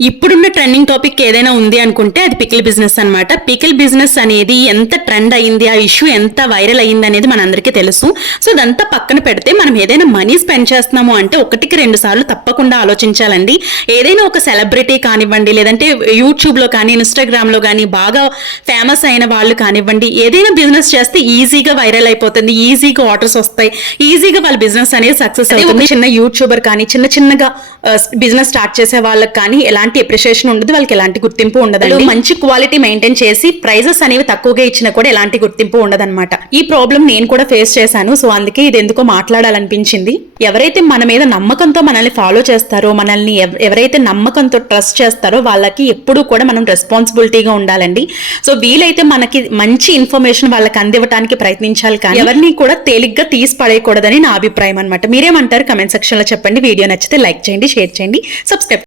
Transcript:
ఇప్పుడున్న trending topic ఏదైనా ఉంది అనుకుంటే అది పికిల్ బిజినెస్ అన్నమాట. పికిల్ బిజినెస్ అనేది ఎంత ట్రెండ్ అయింది, ఆ ఇష్యూ ఎంత వైరల్ అయింది అనేది మనందరికీ తెలుసు. సో అదంతా పక్కన పెడితే మనం ఏదైనా మనీ స్పెండ్ చేస్తున్నాము అంటే ఒకటికి 2 సార్లు తప్పకుండా ఆలోచించాలండి. ఏదైనా ఒక సెలబ్రిటీ కానివ్వండి, లేదంటే యూట్యూబ్ లో కానీ ఇన్స్టాగ్రామ్ లో కానీ బాగా ఫేమస్ అయిన వాళ్ళు కానివ్వండి, ఏదైనా బిజినెస్ చేస్తే ఈజీగా వైరల్ అయిపోతుంది, ఈజీగా ఆర్డర్స్ వస్తాయి, ఈజీగా వాళ్ళ బిజినెస్ అనేది సక్సెస్ అవుతుంది. చిన్న యూట్యూబర్ కానీ చిన్నగా బిజినెస్ స్టార్ట్ చేసే వాళ్ళకి కానీ ఎలాంటి అప్రిషియేషన్ ఉండదు, వాళ్ళకి ఎలాంటి గుర్తింపు ఉండదు. మంచి క్వాలిటీ మెయింటైన్ చేసి ప్రైజెస్ అనేవి తక్కువగా ఇచ్చినా కూడా ఎలాంటి గుర్తింపు ఉండదన్నమాట. ఈ ప్రాబ్లం నేను కూడా ఫేస్ చేశాను. సో అందుకే ఇది ఎందుకో మాట్లాడాలనిపించింది. ఎవరైతే మన మీద నమ్మకంతో మనల్ని ఫాలో చేస్తారో, మనల్ని ఎవరైతే నమ్మకంతో ట్రస్ట్ చేస్తారో వాళ్ళకి ఎప్పుడూ కూడా మనం రెస్పాన్సిబిలిటీగా ఉండాలండి. సో వీలైతే మనకి మంచి ఇన్ఫర్మేషన్ వాళ్ళకి అందివ్వడానికి ప్రయత్నించాలి, కానీ ఎవరిని కూడా తేలిగ్గా తీసి పడేయకూడదని నా అభిప్రాయం అనమాట. మీరేమంటారు? కమెంట్ సెక్షన్ లో చెప్పండి. వీడియో నచ్చితే లైక్ చేయండి, షేర్ చేయండి, సబ్స్క్రైబ్